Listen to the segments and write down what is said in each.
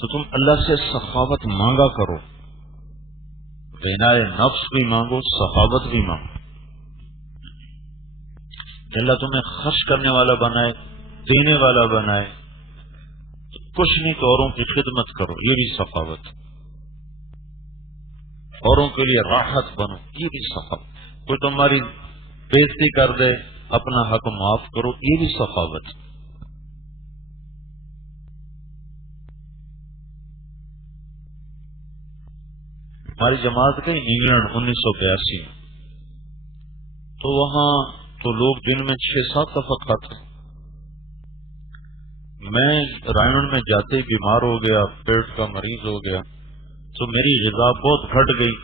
تو تم اللہ سے سخاوت مانگا کرو، غنائے نفس بھی مانگو، سخاوت بھی مانگو، کہ اللہ تمہیں خرچ کرنے والا بنائے، دینے والا بنائے، کچھ نہیں تو اوروں کی خدمت کرو، یہ بھی سخاوت، اوروں کے لیے راحت بنو، یہ بھی سخاوت، کوئی تمہاری بےزتی کر دے اپنا حق معاف کرو، یہ بھی سخاوت۔ ہماری جماعت گئی انگلینڈ 1982، تو وہاں تو لوگ دن میں 6-7 دفعہ کھاتے، میں رائمنڈ میں جاتے ہی بیمار ہو گیا، پیٹ کا مریض ہو گیا، تو میری غذا بہت گھٹ گئی،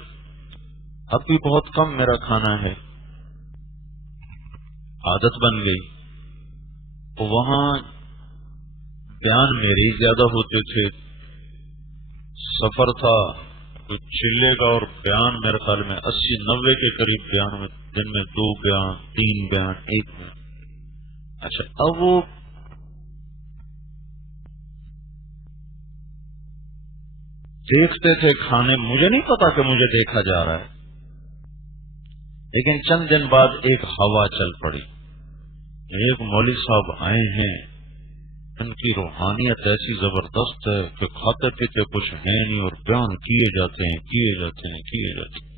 اب بھی بہت کم میرا کھانا ہے، عادت بن گئی۔ تو وہاں بیان میرے ہی زیادہ ہوتے تھے، سفر تھا تو چلے گا، اور بیان میرے خیال میں 80-90 کے قریب بیان میں، دن میں 2 بیان، 3 بیان، 1 بیان۔ اچھا، اب وہ دیکھتے تھے کھانے، مجھے نہیں پتا کہ مجھے دیکھا جا رہا ہے، لیکن چند دن بعد ایک ہوا چل پڑی، ایک مولوی صاحب آئے ہیں، ان کی روحانیت ایسی زبردست ہے کہ کھاتے پیتے کچھ ہے نہیں اور بیان کیے جاتے ہیں، کیے جاتے ہیں، کیے جاتے ہیں۔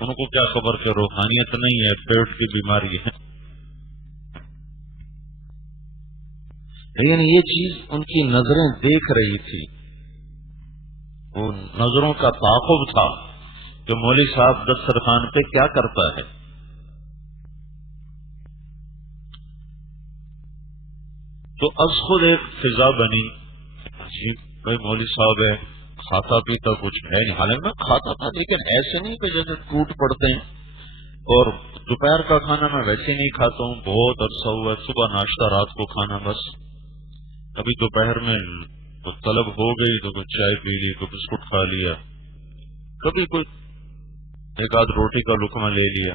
ان کو کیا خبر کہ روحانیت نہیں ہے، پیٹ کی بیماری ہے، لیکن یہ چیز ان کی نظریں دیکھ رہی تھی، وہ نظروں کا تعاقب تھا کہ مولوی صاحب دسترخوان پہ کیا کرتا ہے۔ تو از خود ایک فضا بنی، عجیب بھائی مولوی صاحب ہے، کھاتا پیتا کچھ ہے نہیں، حالانکہ میں کھاتا تھا لیکن ایسے نہیں کہ جیسے ٹوٹ پڑتے ہیں، اور دوپہر کا کھانا میں ویسے نہیں کھاتا ہوں، بہت عرصہ ہوا ہے، صبح ناشتہ رات کو کھانا، بس کبھی دوپہر میں تو طلب ہو گئی تو کوئی چائے پی لی، کوئی بسکٹ کھا لیا، کبھی کوئی ایک آدھ روٹی کا لقمہ لے لیا،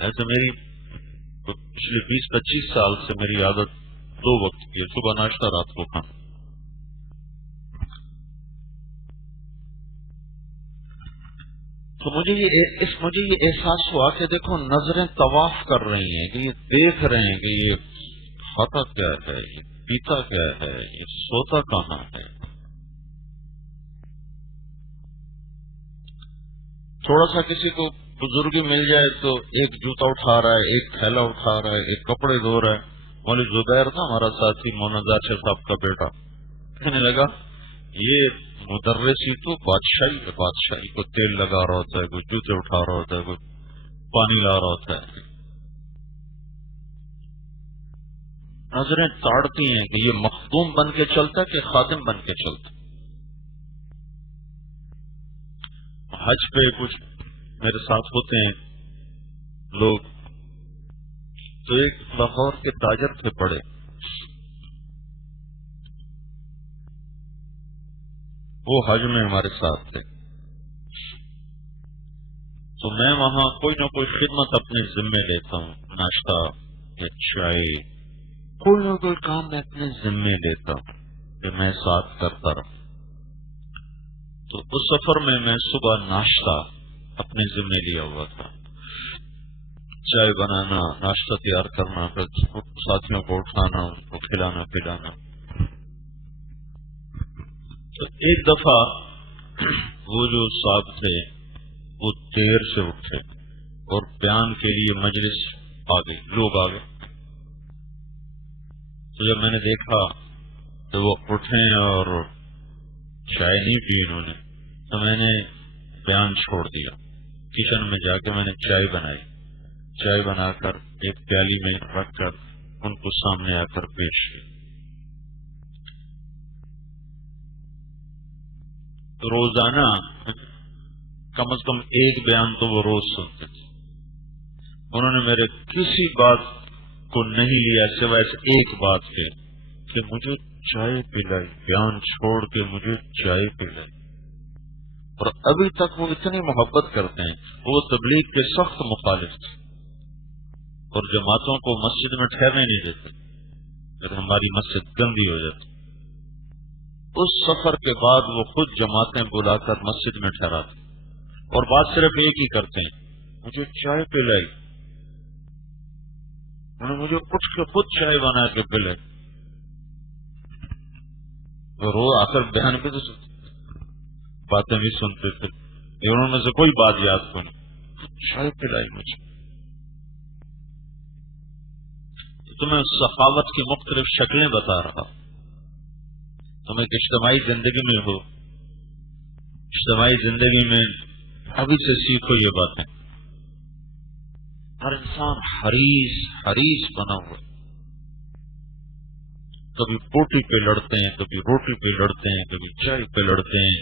ایسے میری پچھلے 20-25 سال سے میری عادت 2 وقت کی ہے، صبح ناشتہ رات کو کھانا۔ تو مجھے یہ احساس ہوا کہ دیکھو نظریں طواف کر رہی ہیں، کہ یہ دیکھ رہے ہیں کہ یہ کھاتا کیا ہے، یہ پیتا کیا ہے، یہ سوتا کہاں ہے۔ تھوڑا سا کسی کو بزرگی مل جائے تو ایک جوتا اٹھا رہا ہے، ایک تھیلا اٹھا رہا ہے، ایک کپڑے دھو رہا ہے۔ مولوی زبیر تھا ہمارا ساتھی، مولانا ظاہر صاحب کا بیٹا، کہنے لگا یہ مدرسی تو بادشاہی کو تیل لگا رہا ہوتا ہے، کوئی جوتے اٹھا رہا ہوتا ہے، کوئی پانی لا رہا ہوتا ہے۔ نظریں تاڑتی ہیں کہ یہ مخدوم بن کے چلتا ہے کہ خادم بن کے چلتا ہے۔ حج پہ کچھ میرے ساتھ ہوتے ہیں لوگ، تو ایک لاہور کے تاجر تھے پڑے، وہ حج میں ہمارے ساتھ تھے، تو میں وہاں کوئی نہ کوئی خدمت اپنے ذمے لیتا ہوں، ناشتہ یا چائے، کوئی نہ کوئی کام میں اپنے ذمے لیتا ہوں کہ میں ساتھ کرتا رہوں۔ تو اس سفر میں صبح ناشتہ اپنے ذمے لیا ہوا تھا، چائے بنانا، ناشتہ تیار کرنا، پھر ساتھیوں کو اٹھانا، ان کو کھلانا پلانا۔ تو ایک دفعہ وہ جو صاحب تھے وہ دیر سے اٹھے اور بیان کے لیے مجلس آ گئی، لوگ آ گئے۔ تو جب میں نے دیکھا تو وہ اٹھے اور چائے نہیں پی انہوں نے، تو میں نے بیان چھوڑ دیا، کچن میں جا کے میں نے چائے بنائی، چائے بنا کر ایک پیالی میں رکھ کر ان کو سامنے آ کر پیش کی۔ روزانہ کم از کم ایک بیان تو وہ روز سنتے تھے، انہوں نے میرے کسی بات کو نہیں لیا سوائے اس ایک بات کے کہ مجھے چائے پلائی، بیان چھوڑ کے مجھے چائے پلائی۔ اور ابھی تک وہ اتنی محبت کرتے ہیں، وہ تبلیغ کے سخت مخالف تھے اور جماعتوں کو مسجد میں ٹھہرنے نہیں دیتے، پھر ہماری مسجد گندی ہو جاتی. اس سفر کے بعد وہ خود جماعتیں بلا کر مسجد میں ٹھہراتے اور بات صرف ایک ہی کرتے ہیں, مجھے چائے پلائی. انہوں نے مجھے اٹھ کے خود چائے بنا کے پلائی. رو آ کر بیان بھی تو باتیں بھی سنتے تھے, انہوں میں سے کوئی بات یاد کو نہیں, چائے پلائی مجھے. تمہیں سخاوت کی مختلف شکلیں بتا رہا. تم ایک اجتماعی زندگی میں ہو, اجتماعی زندگی میں ابھی سے سیکھو یہ باتیں. ہر انسان حریص بنا ہوا, کبھی پوٹی پہ لڑتے ہیں, کبھی روٹی پہ لڑتے ہیں, کبھی چائے پہ لڑتے ہیں,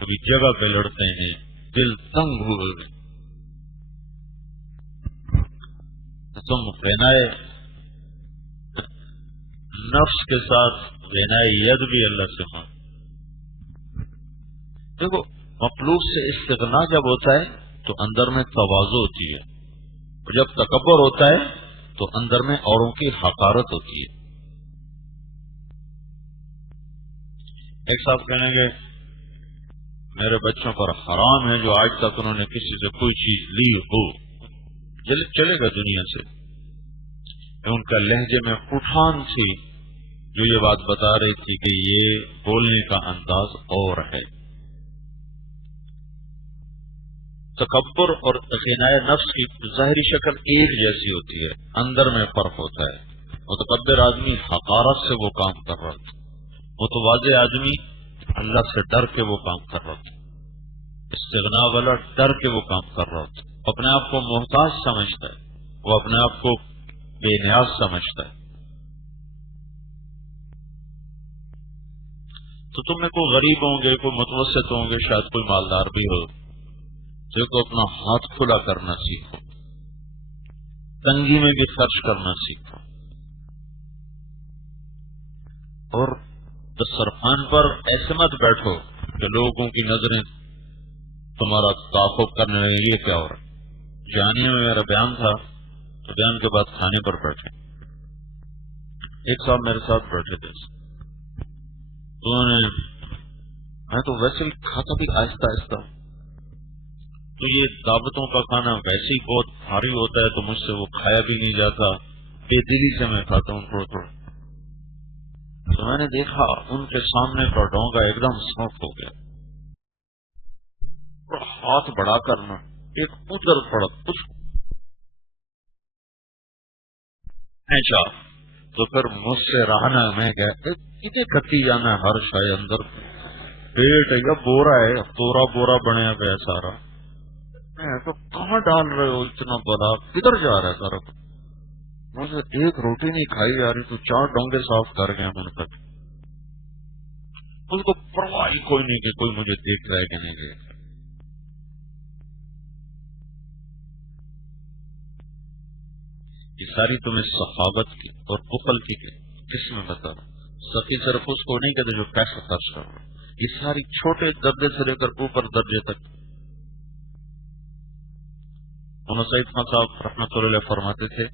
کبھی جگہ پہ لڑتے ہیں. دل تنگ ہوئے تم غنائے نفس کے ساتھ غنائے ید بھی اللہ سے مانگ. دیکھو مخلوق سے استغنا جب ہوتا ہے تو اندر میں تواضع ہوتی ہے, اور جب تکبر ہوتا ہے تو اندر میں اوروں کی حقارت ہوتی ہے. ایک صاحب کہنے گے میرے بچوں پر حرام ہے جو آج تک انہوں نے کسی سے کوئی چیز لی ہو, چلے گا دنیا سے. ان کا لہجے میں اٹھان تھی جو یہ بات بتا رہی تھی کہ یہ بولنے کا انداز اور ہے. تکبر اور غنائے نفس کی ظاہری شکل ایک جیسی ہوتی ہے, اندر میں فرق ہوتا ہے. متکبر آدمی حقارت سے وہ کام کر رہا تھا, متواضع آدمی اللہ سے ڈر کے وہ کام کر رہا تھا, استغنا والا ڈر کے وہ کام کر رہا تھا. اپنے آپ کو محتاج سمجھتا ہے, وہ اپنے آپ کو بے نیاز سمجھتا ہے. تو تم میں کوئی غریب ہوں گے, کوئی متوسط ہوں گے, شاید کوئی مالدار بھی ہو, جو کو اپنا ہاتھ کھلا کرنا سیکھو, تنگی میں بھی خرچ کرنا سیکھو, اور دسترخوان پر ایسے مت بیٹھو کہ لوگوں کی نظریں تمہارا تعاقب کرنے لگے یہ کیا ہو رہا ہے. جانیے میں میرا بیان تھا تو بیان کے بعد کھانے پر بیٹھے, ایک صاحب میرے ساتھ بیٹھے تھے, تو انہوں نے, میں تو ویسے ہی کھاتا بھی آہستہ آہستہ, تو یہ دعوتوں کا کھانا ویسے ہی بہت بھاری ہوتا ہے تو مجھ سے وہ کھایا بھی نہیں جاتا, بے دلی سے میں کھاتا ہوں تھوڑا تھوڑا. تو میں نے دیکھا ان کے سامنے کا ڈونگا ایک دم صاف ہو گیا, ہاتھ بڑھا کرنا ایک ادھر پڑا کچھ ایسا, تو پھر مجھ سے رہنا, میں گیا کتنے کٹی جانا ہے ہر شاید اندر پیٹ یا بورا ہے, بورا بنیا گیا سارا. تو کہاں ڈال رہے ہو اتنا بڑا, کدھر جا رہا ہے سارا. مجھے ایک روٹی نہیں کھائی جا رہی تو 4 ڈونگے صاف کر گئے من تک. اس کو پرواہ ہی کوئی نہیں کہ کوئی مجھے دیکھ رہا ہے کہ نہیں دیکھ رہا. یہ ساری تمہیں سخاوت کی اور بخل کی قسم بتا رہا. سخی صرف اس کو نہیں کہتے جو پیسہ خرچ کر رہا, یہ ساری چھوٹے درجے سے لے کر اوپر درجے تک. مولانا سعید خان صاحب رحمۃ اللہ علیہ فرماتے تھے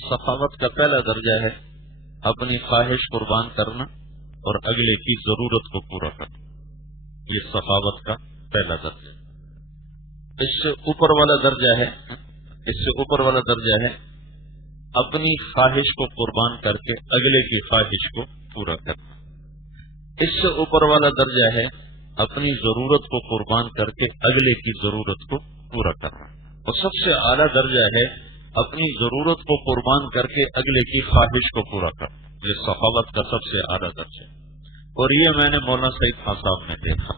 سخاوت کا پہلا درجہ ہے اپنی خواہش قربان کرنا اور اگلے کی ضرورت کو پورا کرنا. یہ سخاوت کا پہلا درجہ ہے. اس سے اوپر والا درجہ ہے اپنی خواہش کو قربان کر کے اگلے کی خواہش کو پورا کرنا. اس سے اوپر والا درجہ ہے اپنی ضرورت کو قربان کر کے اگلے کی ضرورت کو پورا کرنا. اور سب سے اعلیٰ درجہ ہے اپنی ضرورت کو قربان کر کے اگلے کی خواہش کو پورا کرنا. یہ سخاوت کا سب سے اعلیٰ درجہ ہے. اور یہ میں نے مولانا سعید خان صاحب نے دیکھا.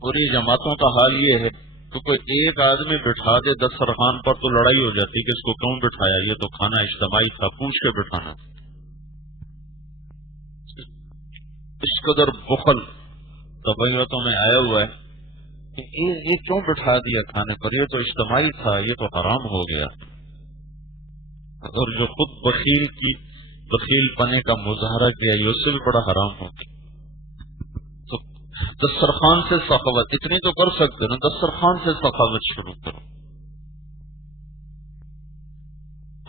اور یہ جماعتوں کا حال یہ ہے کہ کوئی ایک آدمی بٹھا دے دسترخوان پر تو لڑائی ہو جاتی کہ اس کو کیوں بٹھایا, یہ تو کھانا اجتماعی تھا, پوچھ کے بٹھانا. اس قدر بخل طبیعتوں میں آیا ہوا ہے کہ یہ کیوں بٹھا دیا کھانے پر, یہ تو اجتماعی تھا, یہ تو حرام ہو گیا. اور جو خود بخیل پنے کا مظاہرہ کیا یہ اس سے بھی بڑا حرام ہو گیا. تو دسترخوان سے سخاوت اتنی تو کر سکتے نا, دسترخوان سے سخاوت شروع کرو.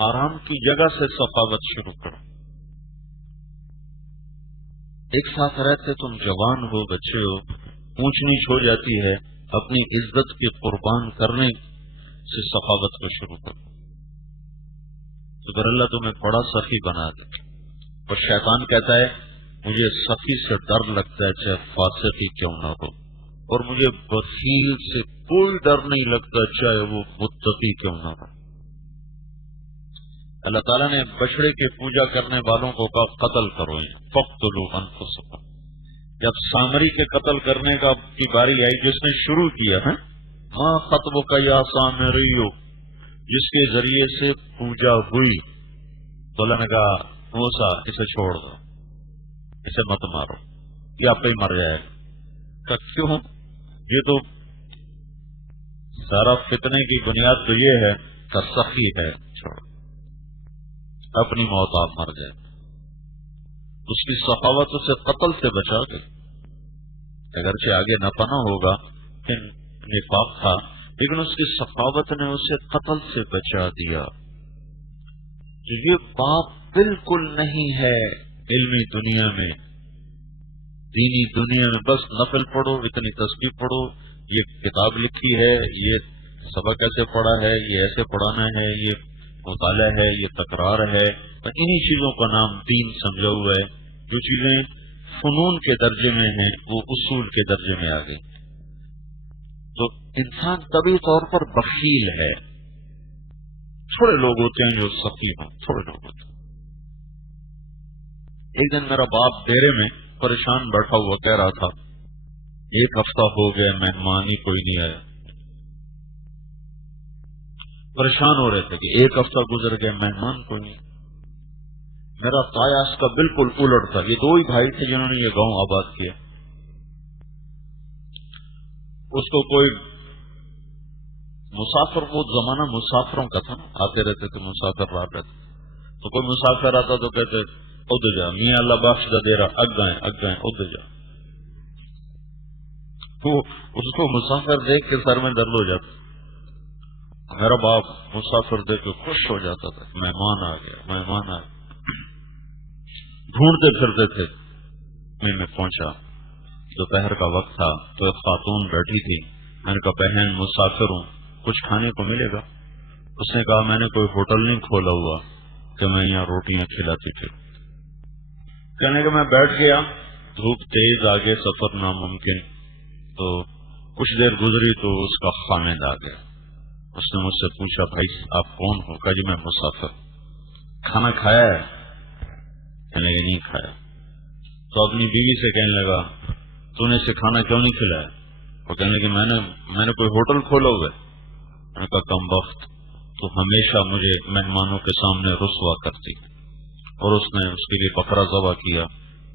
آرام کی جگہ سے سخاوت شروع کرو. ایک ساتھ رہتے، تم جوان ہو، بچے ہو، اونچ نیچ ہو جاتی ہے، اپنی عزت کے قربان کرنے سے سخاوت کو شروع کرو، تو پھر اللہ تمہیں بڑا سخی بنا دے۔ اور شیطان کہتا ہے مجھے سخی سے ڈر لگتا ہے چاہے فاسق ہی کیوں نہ ہو، اور مجھے بخیل سے کوئی ڈر نہیں لگتا چاہے وہ متقی کیوں نہ ہو۔ اللہ تعالیٰ نے بچڑے کے پوجا کرنے والوں کو کہا قتل کرو، فاقتلوا انفسکم۔ جب سامری کے قتل کرنے کی باری آئی، جس نے شروع کیا ہے ماں خطبک یا سامریو، جس کے ذریعے سے پوجا ہوئی، تو اللہ نے کہا موسیٰ اسے چھوڑ دو، اسے مت مارو، یہ آپ ہی مر جائے گا۔ کیوں؟ یہ تو سارا فتنے کی بنیاد تو یہ ہے کہ سخی ہے، چھوڑو، اپنی موت آپ مر جائے۔ اس کی سخاوت اسے قتل سے بچا گئی، اگرچہ آگے نہ پناہ ہوگا کہ نفاق تھا، لیکن اس کی سخاوت نے اسے قتل سے بچا دیا۔ تو یہ بات بالکل نہیں ہے علمی دنیا میں، دینی دنیا میں بس نفل پڑھو، اتنی تسبیح پڑھو، یہ کتاب لکھی ہے، یہ سبق ایسے پڑھا ہے، یہ ایسے پڑھانا ہے، یہ مطالعہ ہے، یہ تکرار ہے، اور انہی چیزوں کا نام دین سمجھا ہوا ہے۔ جو چیزیں فنون کے درجے میں ہیں وہ اصول کے درجے میں آ گئی۔ تو انسان طبی طور پر بخیل ہے، تھوڑے لوگ ہوتے ہیں جو سخی ہوں، تھوڑے لوگ ہوتے ہیں۔ ایک دن میرا باپ ڈیرے میں پریشان بیٹھا ہوا کہہ رہا تھا 1 ہفتہ ہو گیا مہمان ہی کوئی نہیں آیا۔ پریشان ہو رہے تھے کہ 1 ہفتہ گزر گیا مہمان کوئی نہیں۔ میرا تایا اس کا بالکل الٹ تھا، یہ 2 ہی بھائی تھے جنہوں نے یہ گاؤں آباد کیا۔ اس کو کوئی مسافر، وہ زمانہ مسافروں کا تھا، آتے رہتے تھے مسافر، رات رہتے، تو کوئی مسافر آتا تو کہتے ادھر جا، میاں اللہ بخش دے رہا، اگ گئے ادھر جا۔ تو اس کو مسافر دیکھ کے سر میں درد ہو جاتا۔ میرا باپ مسافر دیکھ کے خوش ہو جاتا تھا، مہمان آ گیا، مہمان آ گیا۔ ڈھونڈتے پھرتے تھے، میں پہنچا، دوپہر کا وقت تھا، تو ایک خاتون بیٹھی تھی۔ میں نے کہا بہن مسافر ہوں، کچھ کھانے کو ملے گا؟ اس نے کہا میں نے کوئی ہوٹل نہیں کھولا ہوا کہ میں یہاں روٹیاں کھلاتی تھی۔ کہنے کہ میں بیٹھ گیا، دھوپ تیز، آگے سفر ناممکن، تو کچھ دیر گزری تو اس کا خامد آ گیا۔ اس نے مجھ سے پوچھا بھائی آپ کون ہو؟ کہا جی میں مسافر۔ کھانا کھایا ہے؟ کہنے لگا نہیں کھایا۔ تو اپنی بیوی سے کہنے لگا تو نے اسے کھانا کیوں نہیں کھلایا؟ وہ کہنے لگے میں نے کوئی ہوٹل کھولا ہوا ہے۔ میں نے کہا کم بخت، تو ہمیشہ مجھے مہمانوں کے سامنے رسوا کرتی۔ اور اس نے اس کے لیے بکرا ذبح کیا،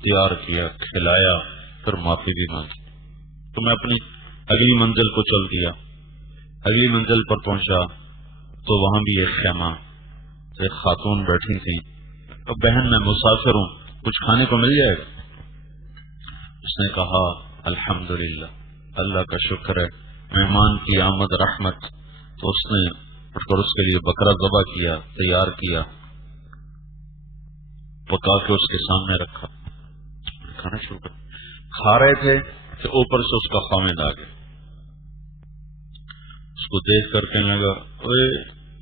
تیار کیا، کھلایا، پھر معافی بھی مانگی۔ تو میں اپنی اگلی منزل کو چل دیا۔ اگلی منزل پر پہنچا تو وہاں بھی ایک خیمہ، ایک خاتون بیٹھی تھی۔ تو بہن میں مسافر ہوں، کچھ کھانے کو مل جائے گا؟ اس نے کہا الحمدللہ، اللہ کا شکر ہے، مہمان کی آمد رحمت۔ تو اس نے اٹھ کر اس کے لیے بکرا ذبح کیا، تیار کیا، پکا کے اس کے سامنے رکھا، کھانا شروع کر۔ کھا رہے تھے کہ اوپر سے اس کا خامد آ گیا۔ اس کو دیکھ کر کہنے لگا اوے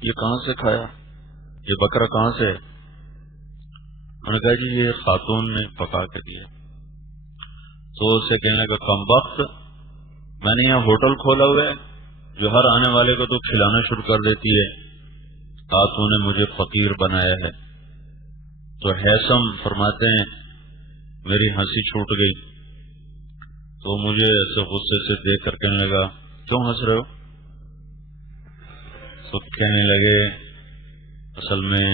یہ کہاں سے کھایا، یہ بکرا کہاں سے ہے؟ میں نے کہا جی یہ خاتون نے پکا کے دیا۔ تو اسے کہنے لگا کم وقت، میں نے یہاں ہوٹل کھولا ہوا ہے جو ہر آنے والے کو تو کھلانا شروع کر دیتی ہے، تو نے مجھے فقیر بنایا ہے۔ تو حیثم فرماتے ہیں میری ہنسی چھوٹ گئی، تو مجھے ایسے غصے سے دیکھ کر کہنے لگا کیوں ہنس رہے ہو؟ تو کہنے لگے اصل میں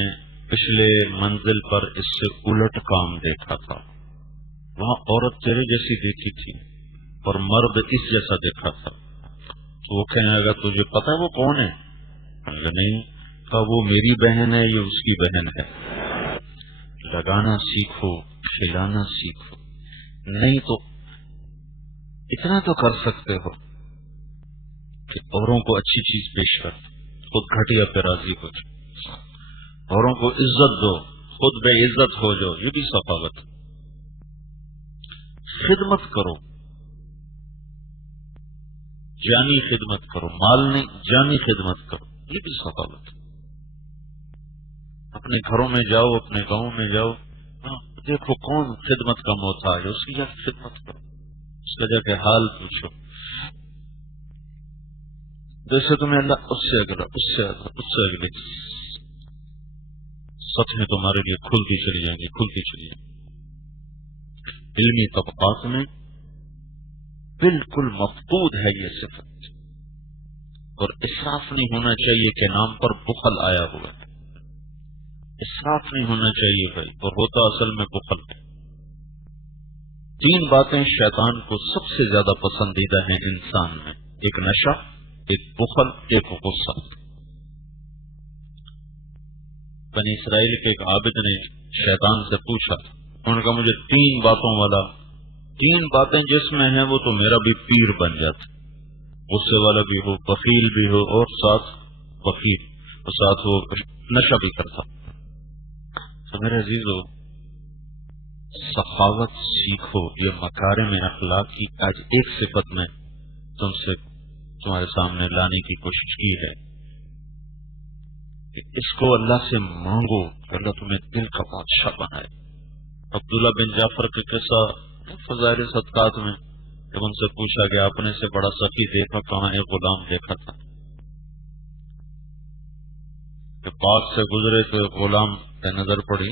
پچھلے منزل پر اس سے الٹ کام دیکھا تھا، وہاں عورت تیرے جیسی دیکھی تھی اور مرد اس جیسا دیکھا تھا۔ تو وہ کہنے لگا تجھے پتا وہ کون ہے؟ نہیں۔ کہا وہ میری بہن ہے، یہ اس کی بہن ہے۔ لگانا سیکھو، کھلانا سیکھو، نہیں تو اتنا تو کر سکتے ہو کہ اوروں کو اچھی چیز پیش کر، خود گھٹیا پہ راضی ہو جاؤ، اوروں کو عزت دو، خود بے عزت ہو جاؤ، یہ بھی سخاوت۔ خدمت کرو، جانی خدمت کرو، مال نہیں جانی خدمت کرو، یہ بھی سخاوت ہے۔ اپنے گھروں میں جاؤ، اپنے گاؤں میں جاؤ، دیکھو کون خدمت کا محتاج ہے، اس کی جا کے خدمت کرو، اس کا جا کے حال پوچھو۔ جیسے تمہیں اللہ اس سے اگلا، اس سے اگلا، اس سے اگلے سطحیں تمہارے لیے کھلتی چلی جائیں گی، کھلتی چلی جائیں گی۔ علمی طبقات میں بالکل مفقود ہے یہ صفت، اور اسراف نہیں ہونا چاہیے کہ نام پر بخل آیا ہوا ہے، اسراف نہیں ہونا چاہیے بھائی، اور ہوتا اصل میں بخل ہے۔ تین باتیں شیطان کو سب سے زیادہ پسندیدہ ہیں انسان میں، ایک نشہ، ایک بخل، ایک غصہ۔ بنی اسرائیل کے ایک عابد نے شیطان سے پوچھا، انہوں نے کہا مجھے تین باتوں والا، تین باتیں جس میں ہیں وہ تو میرا بھی پیر بن جاتا، غصے والا بھی ہو، بخیل بھی ہو، اور ساتھ بخیل، اور ساتھ وہ نشہ بھی کرتا۔ تو میرے عزیزو، سخاوت سیکھو، یہ مکارم اخلاق کی آج ایک صفت میں تمہارے سامنے لانے کی کوشش کی ہے کہ اس کو اللہ سے مانگو کہ اللہ تمہیں دل کا بادشاہ بنائے۔ عبداللہ بن جعفر کے قصہ فضائل صدقات میں جب ان سے پوچھا کہ آپ نے سے بڑا سخی دیکھا کہاں، ایک غلام دیکھا تھا کہ باغ سے گزرے تو ایک غلام پہ نظر پڑی،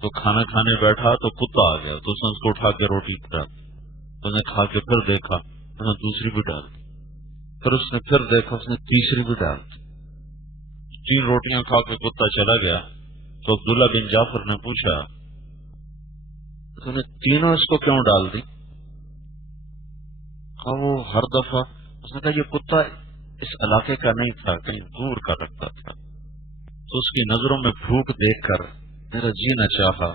تو کھانا کھانے بیٹھا تو کتا آ گیا، تو اس نے اس کو اٹھا کے روٹی ڈال، تو اس نے کھا کے پھر دیکھا، اس نے دوسری بھی ڈال، پھر اس نے پھر دیکھا، اس نے تیسری بھی ڈال، 3 روٹیاں کھا کے کتا چلا گیا۔ تو عبداللہ بن جعفر نے پوچھا تو نے تینوں اس کو کیوں ڈال دی؟ کہا وہ ہر دفعہ، اس نے کہا یہ کتا اس علاقے کا نہیں تھا، کہیں دور کا رکھتا تھا، تو اس کی نظروں میں بھوک دیکھ کر میرا جی نہ چاہا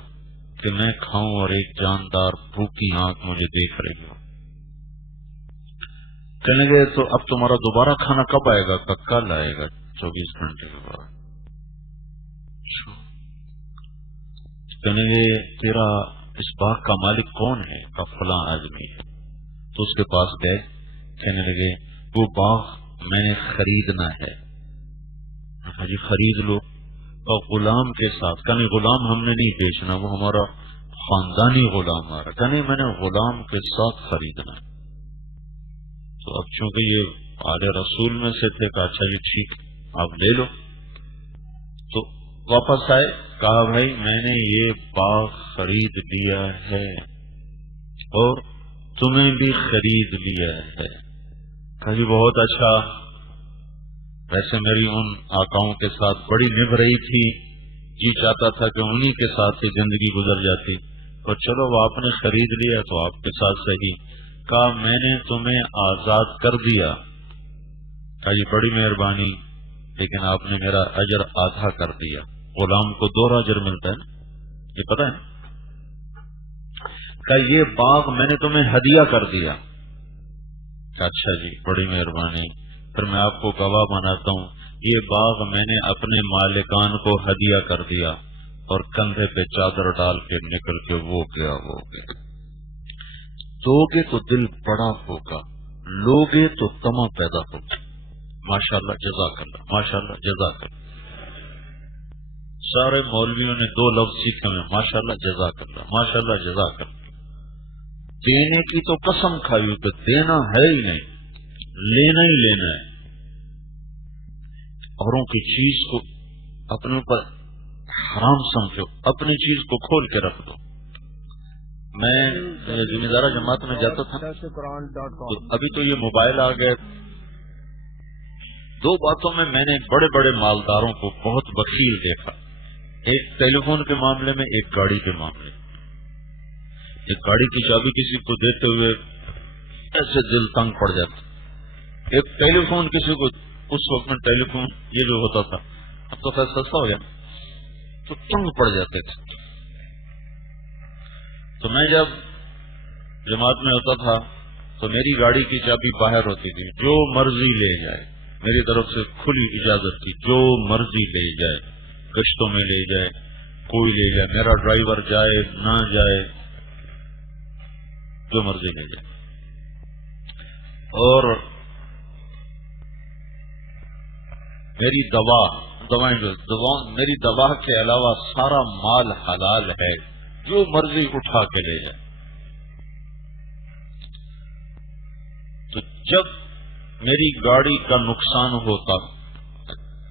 کہ میں کھاؤں اور ایک جاندار بھوکی آنکھ مجھے دیکھ رہی ہو۔ کہنے گے تو اب تمہارا دوبارہ کھانا کب آئے گا؟ کل آئے گا، 24 گھنٹے کے بعد۔ کہنے گے تیرا اس باغ کا مالک کون ہے؟ کا فلاں آدمی ہے۔ تو اس کے پاس گئے، کہنے لگے وہ باغ میں نے خریدنا ہے۔ جی خرید لو، اور غلام کے ساتھ، کہنے غلام ہم نے نہیں بیچنا، وہ ہمارا خاندانی غلام آ رہا، کہنے میں نے غلام کے ساتھ خریدنا ہے۔ تو اب چونکہ یہ آل رسول میں سے تھے، کہا اچھا یہ ٹھیک آپ لے لو۔ تو واپس آئے، کہا بھائی میں نے یہ باغ خرید لیا ہے اور تمہیں بھی خرید لیا ہے۔ کہا جی بہت اچھا، ویسے میری ان آقاؤں کے ساتھ بڑی نبھ رہی تھی، جی چاہتا تھا کہ انہی کے ساتھ ہی زندگی گزر جاتی، اور چلو وہ آپ نے خرید لیا تو آپ کے ساتھ صحیح۔ کہا میں نے تمہیں آزاد کر دیا۔ کہا جی بڑی مہربانی، لیکن آپ نے میرا اجر آدھا کر دیا۔ غلام کو 2 اجر ملتا ہے نا، یہ پتہ ہے۔ کہا یہ باغ میں نے تمہیں ہدیہ کر دیا۔ کہا اچھا جی بڑی مہربانی، پھر میں آپ کو گواہ بناتا ہوں، یہ باغ میں نے اپنے مالکان کو ہدیہ کر دیا، اور کندھے پہ چادر ڈال کے نکل کے وہ گیا وہ گیا۔ دو گے تو دل بڑا ہوگا، لوگے تو طمع پیدا ہوگا۔ ماشاءاللہ جزاک اللہ، ماشاءاللہ جزاک اللہ۔ سارے مولویوں نے 2 لفظ سیکھے ہیں، ماشاءاللہ جزاک اللہ، ماشاءاللہ جزاک اللہ۔ دینے کی تو قسم کھائی کہ دینا ہے ہی نہیں، لینا ہی لینا ہے۔ اوروں کی چیز کو اپنے اوپر حرام سمجھو، اپنی چیز کو کھول کے رکھ دو۔ میں ذمہ دارہ جماعت میں جاتا تھا تو ابھی تو یہ موبائل آ گئے، 2 باتوں میں نے بڑے بڑے مالداروں کو بہت بخیل دیکھا، ایک ٹیلی فون کے معاملے میں، ایک گاڑی کے معاملے میں۔ ایک گاڑی کی چابی کسی کو دیتے ہوئے ایسے دل تنگ پڑ جاتا، ایک ٹیلی فون کسی کو، اس وقت میں ٹیلی فون یہ جو ہوتا تھا، اب تو خیر سستا ہو گیا، تو تنگ پڑ جاتے تھے۔ تو میں جب جماعت میں ہوتا تھا تو میری گاڑی کی چابی باہر ہوتی تھی، جو مرضی لے جائے، میری طرف سے کھلی اجازت تھی، جو مرضی لے جائے، گشتوں میں لے جائے، کوئی لے جائے، میرا ڈرائیور جائے نہ جائے۔ جو مرضی لے جائے. اور میری میری دوا کے علاوہ سارا مال حلال ہے، جو مرضی اٹھا کے لے جائے. تو جب میری گاڑی کا نقصان ہوتا،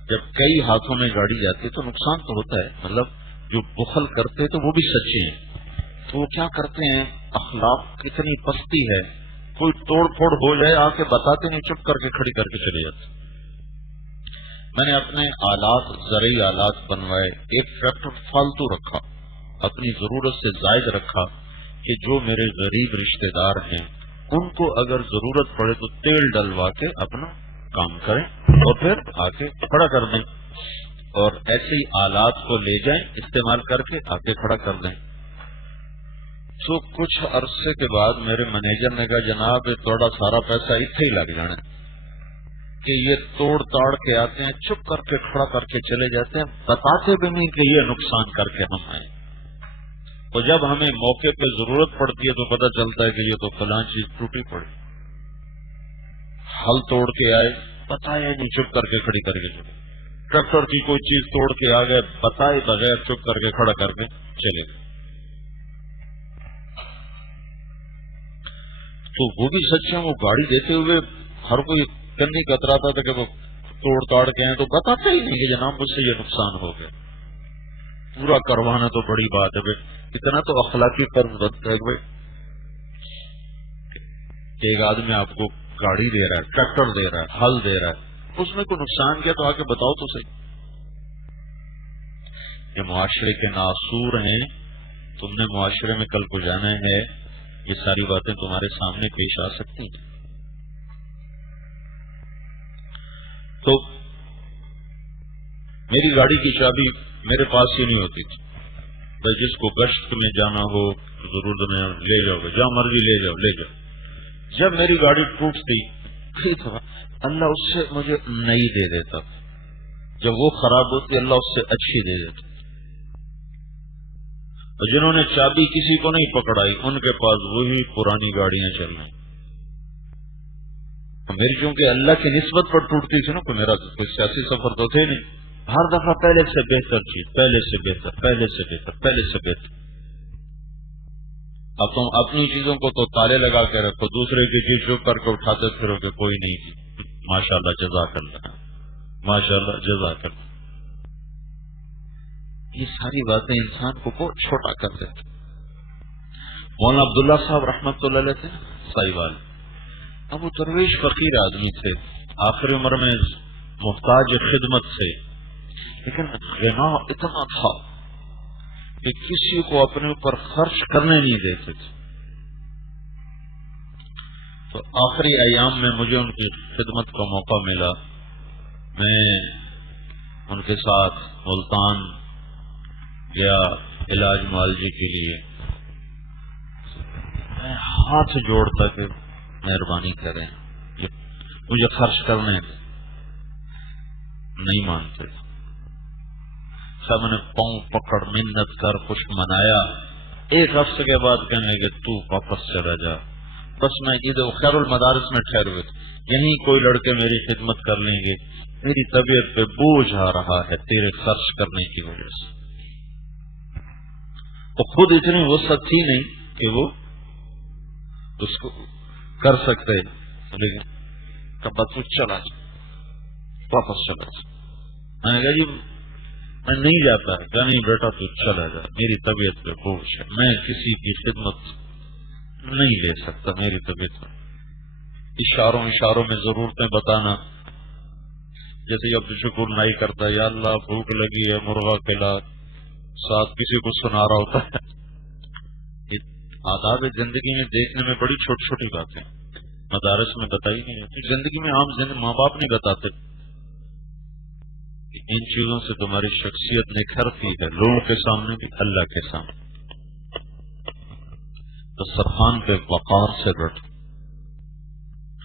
جب کئی ہاتھوں میں گاڑی جاتی تو نقصان تو ہوتا ہے. مطلب جو بخل کرتے تو وہ بھی سچے ہیں، تو وہ کیا کرتے ہیں، اخلاق کتنی پستی ہے، کوئی توڑ پھوڑ ہو جائے آ کے بتاتے نہیں، چپ کر کے کھڑی کر کے چلے جاتے. میں نے اپنے آلات، زرعی آلات بنوائے، ایک ٹریکٹر فالتو رکھا، اپنی ضرورت سے زائد رکھا کہ جو میرے غریب رشتہ دار ہیں ان کو اگر ضرورت پڑے تو تیل ڈلوا کے اپنا کام کریں اور پھر آ کے کھڑا کر دیں، اور ایسے ہی آلات کو لے جائیں، استعمال کر کے آ کے کھڑا کر دیں. تو کچھ عرصے کے بعد میرے مینیجر نے کہا جناب یہ تھوڑا سارا پیسہ اتنے ہی لگ جانا کہ یہ توڑ تاڑ کے آتے ہیں، چپ کر کے کھڑا کر کے چلے جاتے ہیں، بتاتے بھی نہیں کہ یہ نقصان کر کے ہم آئے. تو جب ہمیں موقع پہ ضرورت پڑتی ہے تو پتہ چلتا ہے کہ یہ تو فلاں چیز ٹوٹی پڑی، ہل توڑ کے آئے، بتایا نہیں، چپ کر کے کھڑی کر کے چلے. ٹریکٹر کی کوئی چیز توڑ کے آ گئے، بتائے بغیر چپ کر کے کھڑا کر کے چلے گئے. تو وہ بھی سچ ہے، وہ گاڑی دیتے ہوئے ہر کوئی کنی کتراتا تھا کہ وہ توڑ تاڑ کے ہیں، تو بتاتے ہی نہیں کہ جناب مجھ سے یہ نقصان ہو گیا. پورا کروانا تو بڑی بات ہے بھائی، اتنا تو اخلاقی فرض بنتا ہے بھائی کہ ایک آدمی آپ کو گاڑی دے رہا ہے، ٹریکٹر دے رہا ہے، ہل دے رہا ہے، اس میں کوئی نقصان کیا تو آ کے بتاؤ تو صحیح. یہ معاشرے کے ناصور ہیں، تم نے معاشرے میں کل کو جانا ہے، یہ ساری باتیں تمہارے سامنے پیش آ سکتی ہیں. تو میری گاڑی کی چابی میرے پاس ہی نہیں ہوتی تھی، بھائی جس کو گشت میں جانا ہو ضرورت میں لے جاؤ، جہاں مرضی لے جاؤ لے جاؤ. جب میری گاڑی ٹوٹتی اللہ اس سے مجھے نئی دے دیتا، جب وہ خراب ہوتی اللہ اس سے اچھی دے دیتا. اور جنہوں نے چابی کسی کو نہیں پکڑائی ان کے پاس وہی پرانی گاڑیاں چل رہی. میری چونکہ اللہ کی نسبت پر ٹوٹتی تھی نا، کوئی میرا کوئی سیاسی سفر تو تھے نہیں، ہر دفعہ پہلے سے بہتر چیز، پہلے سے بہتر، پہلے سے بہتر، پہلے سے بہتر. اب تم اپنی چیزوں کو تو تالے لگا کے رکھو، دوسرے کی چیز چپ کر کے اٹھاتے پھرو کہ کوئی نہیں تھی. ماشاء اللہ جزاک اللہ، ماشاء اللہ جزاک اللہ. یہ ساری باتیں انسان کو بہت چھوٹا کر دیتی. مولانا عبداللہ صاحب رحمت اللہ علیہ تھے سائیوال، اب وہ درویش فقیر آدمی تھے، آخری عمر میں محتاج خدمت سے، لیکن غنا اتنا تھا کہ کسی کو اپنے اوپر خرچ کرنے نہیں دیتے تھے. تو آخری ایام میں مجھے ان کی خدمت کا موقع ملا، میں ان کے ساتھ ملتان گیا علاج معالجے کے لیے. میں ہاتھ جوڑتا کہ مہربانی کریں مجھے خرچ کرنے دیں، نہیں مانتے. سب نے پاؤں پکڑ منت کر کچھ منایا. ایک ہفتے کے بعد کہنے لگے تو واپس چلا جا. بس میں ادھر خیر المدارس میں ٹھہر ہوئے تھے، یہیں کوئی لڑکے میری خدمت کر لیں گے، میری طبیعت پہ بوجھ آ رہا ہے تیرے خرچ کرنے کی وجہ سے. وہ خود اتنی وسعت تھی نہیں کہ وہ اس کو کر سکتے، لیکن کب تو چلا جا، واپس چلا جا. میں نے کہا جی میں نہیں جاتا ہے. کہا نہیں بیٹا تو چلا جا، میری طبیعت پہ بوجھ ہے، میں کسی کی خدمت نہیں لے سکتا، میری طبیعت میں. اشاروں میں ضرورتیں بتانا، جیسے عبد الشکور نائی کرتا ہے، یا اللہ بھوک لگی ہے مرغا کھلا، ساتھ کسی کو سنا رہا ہوتا ہے. یہ آداب زندگی میں دیکھنے میں بڑی چھوٹی چھوٹی باتیں مدارس میں بتائی نہیں جاتی، زندگی میں عام ماں باپ نہیں بتاتے. ان چیزوں سے تمہاری شخصیت نکھرتی ہے، لوگوں کے سامنے بھی اللہ کے سامنے. دسترخوان پہ وقار سے بیٹھو،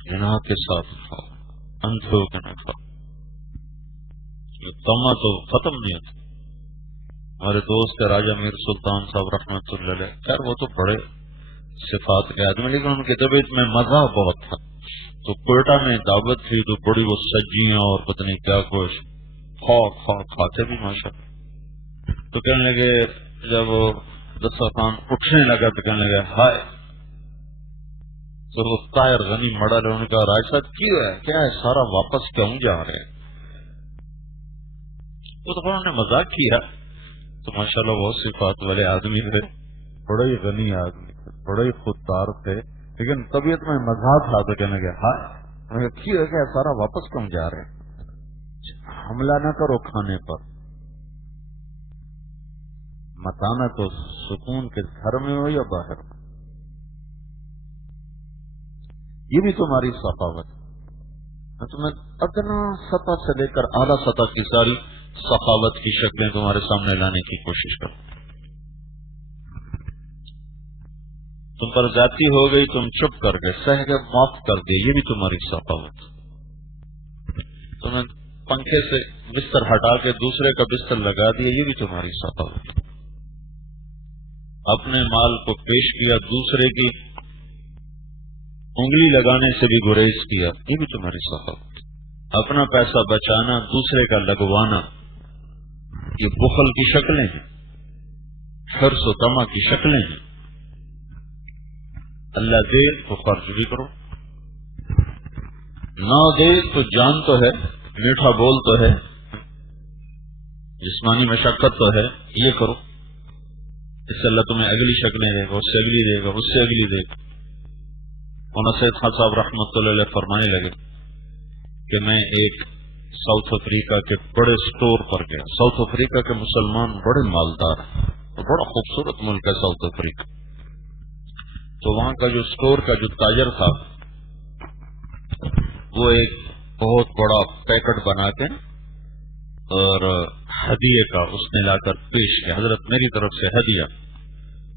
غنا کے ساتھ کھاؤ، اندھے ہو کے نہ کھاؤ. یہ تما تو ختم نہیں ہوتا. ہمارے دوست راجہ میر سلطان صاحب رحمۃ اللہ علیہ، خیر وہ تو بڑے صفات کے آدمی، لیکن ان کی طبیعت میں مزہ بہت تھا. تو کوئٹہ میں دعوت تھی تو بڑی وہ سجیاں اور پتہ نہیں کیا کچھ کھاتے بھی ماشاء. تو کہنے لگے جب وہ دسترخوان اٹھنے لگا تو کہنے لگے ہائے. تو وہ طاہر غنی مڑا لے ان کا راج صاحب کیوں ہے کیا ہے سارا واپس کیوں جا رہے ہیں. تو انہوں نے مذاق کیا. تو ماشاءاللہ بہت صفات والے آدمی تھے، بڑے ہی غنی آدمی تھے، بڑے ہی خوددار تھے، لیکن طبیعت میں مزاق تھا. تو کہنے لگے ہائے کیوں ہے کیا سارا واپس کیوں جا رہے ہیں. حملہ نہ کرو کھانے پر، متانا تو سکون کے گھر میں ہو یا باہر میں، یہ بھی تمہاری ثقافت. تمہیں ادنا سطح سے لے کر اعلیٰ سطح کی ساری ثقافت کی شکلیں تمہارے سامنے لانے کی کوشش کرو. تم پر ذاتی ہو گئی، تم چپ کر گئے، سہ کے معاف کر دے، یہ بھی تمہاری ثقافت. تمہیں پنکھے سے بستر ہٹا کے دوسرے کا بستر لگا دیا، یہ بھی تمہاری ثقافت. اپنے مال کو پیش کیا، دوسرے کی انگلی لگانے سے بھی گریز کیا، یہ بھی تمہاری ثقافت. اپنا پیسہ بچانا، دوسرے کا لگوانا، یہ بخل کی شکلیں ہیں، حرص و طمع کی شکلیں ہیں. اللہ دے تو خرچ بھی کرو، نہ دے تو جان تو ہے، میٹھا بول تو ہے، جسمانی مشقت تو ہے، یہ کرو. اس سے اللہ تمہیں اگلی شکلیں دے گا، اس سے اگلی دے گا، اس سے اگلی دے گا. مولانا سید خان صاحب رحمۃ اللہ علیہ فرمانے لگے کہ میں ایک ساؤتھ افریقہ کے بڑے سٹور پر گیا. ساؤتھ افریقہ کے مسلمان بڑے مالدار ہیں، بڑا خوبصورت ملک ہے ساؤتھ افریقہ. تو وہاں کا جو سٹور کا جو تاجر تھا وہ ایک بہت بڑا پیکٹ بنا کے اور ہدیے کا اس نے لا کر پیش کیا، حضرت میری طرف سے ہدیہ.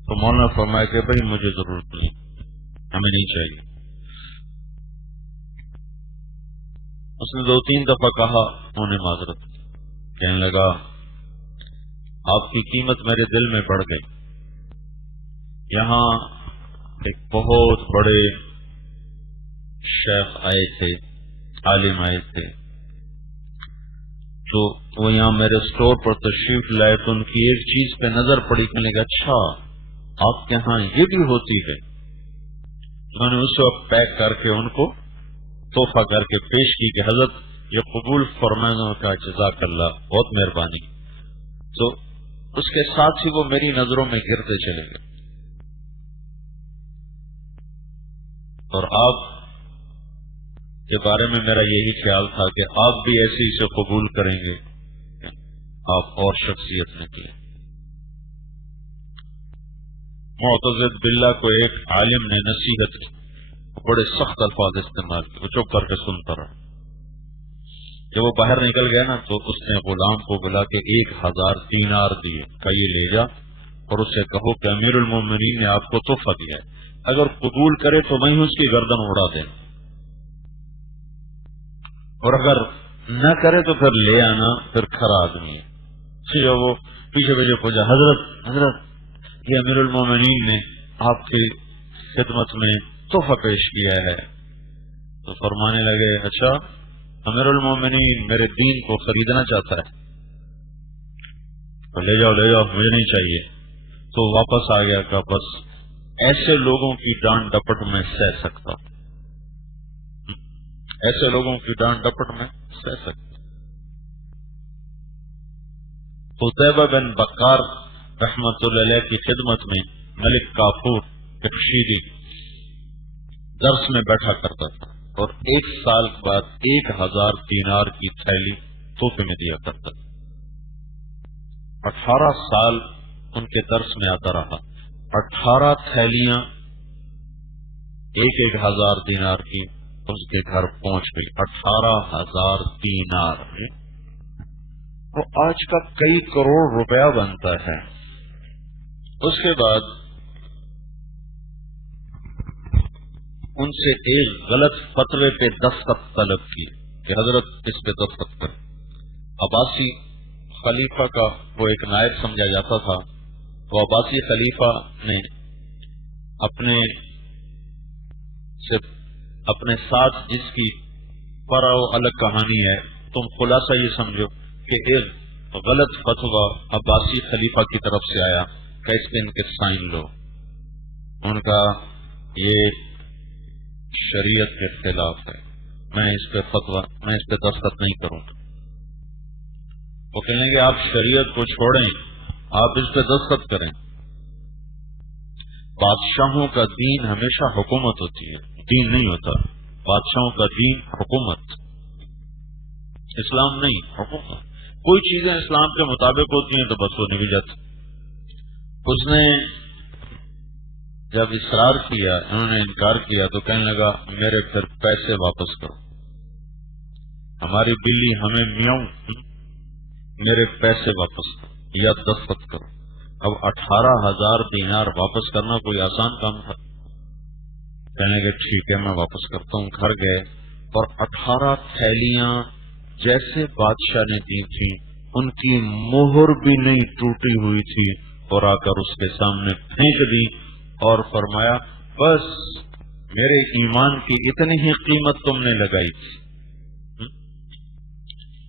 تو مولانا فرمایا کہ بھائی مجھے ضرورت نہیں، ہمیں نہیں چاہیے. اس نے 2-3 دفعہ کہا، انہوں نے معذرت کہنے لگا آپ کی قیمت میرے دل میں بڑھ گئی. یہاں ایک بہت بڑے شیخ آئے تھے، عالم آئے تھے، تو وہ یہاں میرے سٹور پر تشریف لائے تو ان کی ایک چیز پہ نظر پڑی، کہنے لگا اچھا آپ کے ہاں یہ بھی ہوتی ہے. میں نے اس وقت پیک کر کے ان کو تحفہ کر کے پیش کی کہ حضرت یہ قبول فرمانے کا جزاک اللہ، بہت مہربانی. تو اس کے ساتھ ہی وہ میری نظروں میں گرتے چلے گئے. اور آپ کے بارے میں میرا یہی خیال تھا کہ آپ بھی ایسے ہی سے قبول کریں گے. آپ اور شخصیت نکلے. معتزد باللہ کو ایک عالم نے نصیحت کی، بڑے سخت الفاظ استعمال کیے، وہ چپ کر کے سنتا رہا. جب وہ باہر نکل گیا نا تو اس نے غلام کو بلا کے 1000 دینار دیے، کہ یہ لے جا اور اسے کہو کہ امیر المومنین نے آپ کو تحفہ دیا ہے، اگر قبول کرے تو میں ہی اس کی گردن اڑا دیں، اور اگر نہ کرے تو پھر لے آنا، پھر کھرا آدمی ہے. جب وہ پیچھے پیچھے پہنچا، حضرت یہ امیر المومنین نے آپ کی خدمت میں تحفہ پیش کیا ہے. تو فرمانے لگے اچھا امیر المومنین میرے دین کو خریدنا چاہتا ہے، تو لے جاؤ مجھے نہیں چاہیے. تو واپس آ گیا کہ بس ایسے لوگوں کی ڈانٹ ڈپٹ میں سہ سکتا، ایسے لوگوں کی ڈانٹ ڈپٹ میں سہ سکتا. قتیبہ بن بکار رحمت اللہ علیہ کی خدمت میں ملک کافور بخشیری درس میں بیٹھا کرتا تھا اور 1 سال بعد 1000 دینار کی تھیلی تحفے میں دیا کرتا تھا. 18 سال ان کے درس میں آتا رہا، 18 تھیلیاں 1000 دینار کی اس کے گھر پہنچ گئی. 18,000 دینار وہ آج کا کئی کروڑ روپیہ بنتا ہے. اس کے بعد ان سے ایک غلط فتوے پہ دستخط طلب کی کہ حضرت اس پہ دستخط کر. عباسی خلیفہ کا وہ ایک نائب سمجھا جاتا تھا، تو عباسی خلیفہ نے اپنے ساتھ جس کی پر الگ کہانی ہے، تم خلاصہ یہ سمجھو کہ ایک غلط فتویٰ عباسی خلیفہ کی طرف سے آیا کہ اس پہ ان کے سائن لو. ان کا یہ شریعت کے خلاف ہے، میں اس پہ دستخط نہیں کروں گا. وہ کہیں گے آپ شریعت کو چھوڑیں، آپ اس پہ دستخط کریں. بادشاہوں کا دین ہمیشہ حکومت ہوتی ہے، دین نہیں ہوتا. بادشاہوں کا دین حکومت، اسلام نہیں، حکومت. کوئی چیزیں اسلام کے مطابق ہوتی ہیں تو بس وہ نکل جاتی. اس نے جب اصرار کیا، انہوں نے انکار کیا تو کہنے لگا میرے پھر پیسے واپس کرو، ہماری بلی ہمیں میاؤں، میرے پیسے واپس کرو یا دستخط کرو. اب 18,000 دینار واپس کرنا کوئی آسان کام تھا. کہنے لگے ٹھیک ہے میں واپس کرتا ہوں. گھر گئے اور 18 تھیلیاں جیسے بادشاہ نے دی تھی ان کی مہر بھی نہیں ٹوٹی ہوئی تھی، اور آ کر اس کے سامنے پھینک دی اور فرمایا بس میرے ایمان کی اتنی ہی قیمت تم نے لگائی تھی،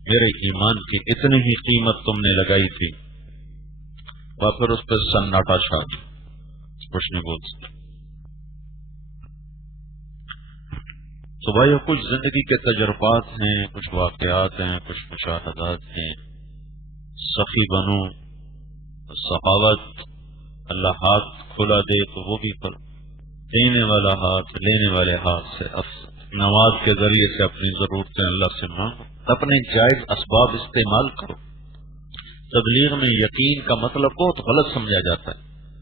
میرے ایمان کی اتنی ہی قیمت تم نے لگائی تھی. اور پھر اس پہ سناٹا چھا گیا، کچھ نہیں بول سکتا. تو بھائی کچھ زندگی کے تجربات ہیں، کچھ واقعات ہیں، کچھ مشاہدات ہیں. سخی بنو، سخاوت. اللہ ہاتھ کھلا دے تو وہ بھی کھلا، دینے والا ہاتھ لینے والے ہاتھ سے افضل. نماز کے ذریعے سے اپنی ضرورتیں اللہ سے مانگو، اپنے جائز اسباب استعمال کرو. تبلیغ میں یقین کا مطلب بہت غلط سمجھا جاتا ہے.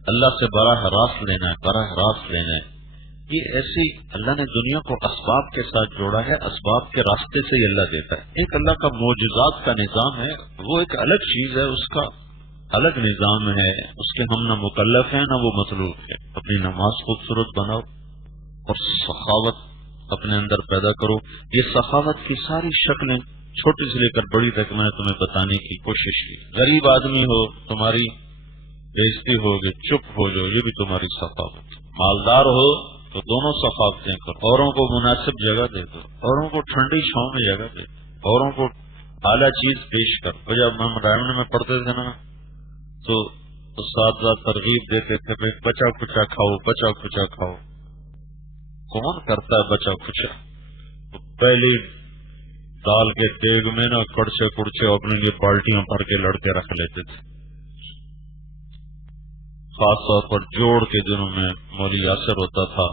اللہ سے براہ راست لینا ہے، براہ راست لینا ہے. یہ ایسی اللہ نے دنیا کو اسباب کے ساتھ جوڑا ہے، اسباب کے راستے سے ہی اللہ دیتا ہے. ایک اللہ کا معجزات کا نظام ہے، وہ ایک الگ چیز ہے، اس کا الگ نظام ہے، اس کے ہم نہ مکلف ہیں نہ وہ مطلوب ہے. اپنی نماز خوبصورت بناؤ اور سخاوت اپنے اندر پیدا کرو. یہ سخاوت کی ساری شکلیں چھوٹی سے لے کر بڑی تک میں نے تمہیں بتانے کی کوشش کی. غریب آدمی ہو تمہاری بےزتی ہوگی، چپ ہو جاؤ، یہ بھی تمہاری سخاوت. مالدار ہو تو دونوں سخاوتیں کرو. اوروں کو مناسب جگہ دے دو، اوروں کو ٹھنڈی چھاؤں میں جگہ دے دو، اوروں کو اعلیٰ چیز پیش کر. جب ہم رائمنڈ میں پڑھتے تھے نا تو اساتذہ ترغیب دیتے تھے بھائی بچا کچا کھاؤ، بچا کچا کھاؤ. کون کرتا ہے بچا کچا؟ پہلی دال کے دیگ میں نا کڑچے کڑچے اپنے لیے بالٹیاں بھر کے لڑکے رکھ لیتے تھے. خاص طور پر جوڑ کے دنوں میں مولوی یاسر ہوتا تھا،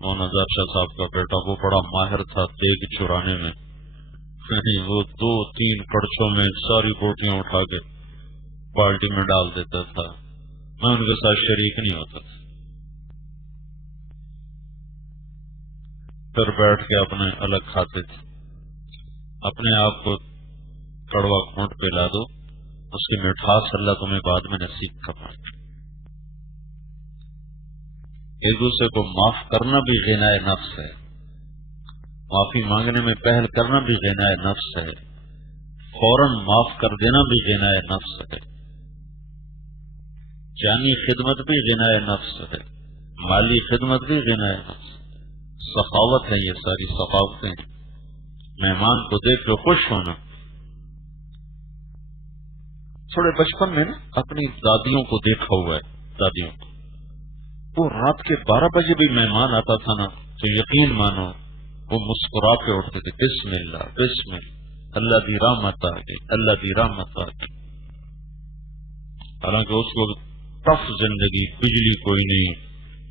مولانا ظاہر شاہ صاحب کا بیٹا، وہ بڑا ماہر تھا دیگ چرانے میں. وہ 2-3 کڑچوں میں ساری بوٹیاں اٹھا کے بالٹی میں ڈال دیتا تھا. میں ان کے ساتھ شریک نہیں ہوتا تھا. پھر بیٹھ کے اپنے الگ کھاتے تھے. اپنے آپ کو کڑوا گھونٹ پلا دو، اس کی مٹھاس اللہ تمہیں بعد میں نصیب کرنا. ایک دوسرے کو معاف کرنا بھی غنائے نفس ہے، معافی مانگنے میں پہل کرنا بھی غنائے نفس ہے، فوراً معاف کر دینا بھی غنائے نفس ہے، جانی خدمت بھی غنائے نفس ہے، مالی خدمت بھی غنائے نفس. سخاوت ہے یہ ساری سخاوتیں. مہمان کو دیکھ کے خوش ہونا. تھوڑے بچپن میں نا اپنی دادیوں کو دیکھا ہوا ہے، دادیوں کو وہ رات کے 12 بجے بھی مہمان آتا تھا نا تو یقین مانو وہ مسکرا کے اٹھتے تھے، بسم اللہ بسم اللہ، اللہ دی رحمت آ گئی، اللہ دی رحمت آ گئی. حالانکہ اس وقت ٹف زندگی، بجلی کوئی نہیں،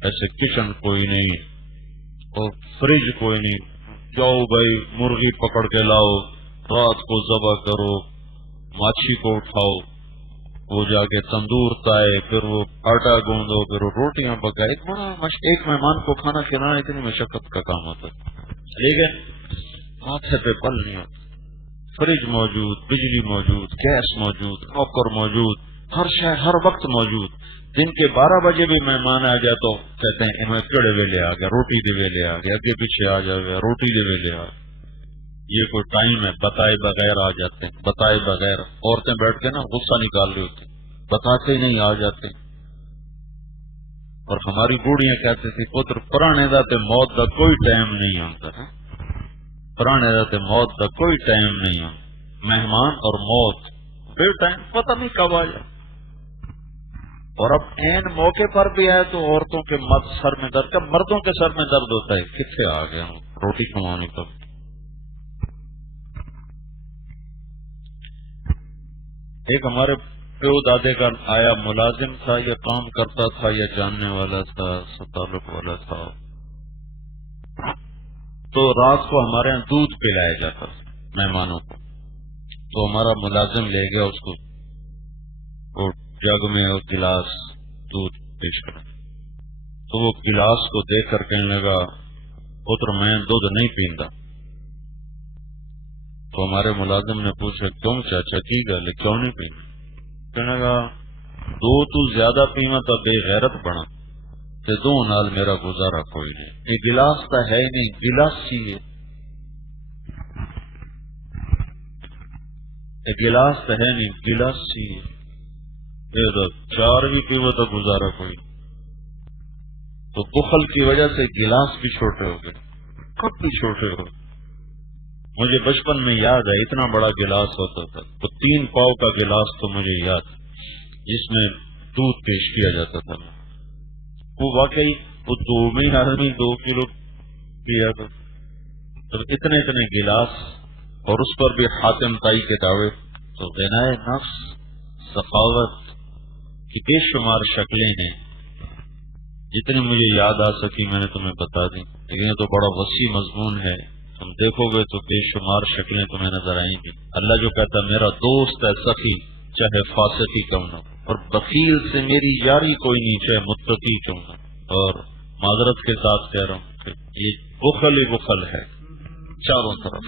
ایسے کچن کوئی نہیں اور فریج کوئی نہیں. جاؤ بھائی مرغی پکڑ کے لاؤ، رات کو ذبح کرو، ماچھی کو اٹھاؤ، وہ جا کے تندور تائے، پھر وہ آٹا گوندو، پھر وہ روٹیاں پکائے. ایک مہمان کو کھانا کھلانا اتنی مشقت کا کام ہوتا ہے، لیکن ماتھے پہ پل نہیں ہوتا. فریج موجود، بجلی موجود، گیس موجود، نوکر موجود، ہر شے ہر وقت موجود. دن کے 12 بجے بھی مہمان آ جائے تو کہتے ہیں میں کیڑے ویلے آ گیا، روٹی دے ویلے آ گیا، اگے پیچھے آ جائے روٹی دے ویلے آ گیا. یہ کوئی ٹائم ہے؟ بتائے بغیر آ جاتے ہیں، بتائے بغیر. عورتیں بیٹھ کے نا غصہ نکال رہی ہوتی، بتاتے نہیں آ جاتے. اور ہماری بوڑھیاں کہتی تھی پتر پرانے دا تے موت دا کوئی ٹائم نہیں آتا ہے، پرانے دا تے موت دا کوئی ٹائم نہیں آتا، مہمان اور موت بے ٹائم پتہ نہیں کب آ جائے۔ اور اب این موقع پر بھی آئے تو عورتوں کے سر میں درد، کب مردوں کے سر میں درد ہوتا ہے کتنے آ گیا ہوں روٹی کمانے کا۔ ایک ہمارے پیو دادے کا آیا ملازم تھا یا کام کرتا تھا یا جاننے والا تھا تعلق والا تھا، تو رات کو ہمارے یہاں دودھ پلایا جاتا تھا مہمانوں کو، تو ہمارا ملازم لے گیا اس کو وہ جگ میں اور گلاس دودھ پیش کرا، تو وہ گلاس کو دیکھ کر کہنے لگا پتر میں دودھ نہیں پیندا۔ تو ہمارے ملازم نے پوچھا کیوں چاچا کی گل ہے کیوں نہیں پیندا؟ کہنے لگا دو تو زیادہ پیواں تو بے غیرت بنا تے دو نال میرا گزارا کوئی نہیں، یہ گلاس تو ہے نہیں گلاسی ہے، یہ گلاس تو ہے نہیں گلاسی ہے، یہ تو چار بھی پیو تو گزارا کوئی نہیں۔ تو بخل کی وجہ سے گلاس بھی چھوٹے ہو گئے، کپ بھی چھوٹے ہو گئے۔ مجھے بچپن میں یاد ہے اتنا بڑا گلاس ہوتا تھا، تو 3 پاؤ کا گلاس تو مجھے یاد، جس میں دودھ پیش کیا جاتا تھا، وہ واقعی وہ 2 میں آدمی 2 کلو پیا تھا، تو اتنے اتنے گلاس، اور اس پر بھی حاتم تائی کے دعوے۔ تو غنائے نفس سخاوت کی بے شمار شکلیں ہیں، جتنی مجھے یاد آ سکی میں نے تمہیں بتا دی، لیکن یہ تو بڑا وسیع مضمون ہے، تم دیکھو گے تو بے شمار شکلیں تمہیں نظر آئیں گی۔ اللہ جو کہتا ہے میرا دوست ہے سخی چاہے فاسق ہی کیوں نہ، اور بخیل سے میری یاری کوئی نہیں چاہے متقی کیوں نہ۔ اور معذرت کے ساتھ کہہ رہا ہوں کہ یہ بخل ہی بخل ہے چاروں طرف۔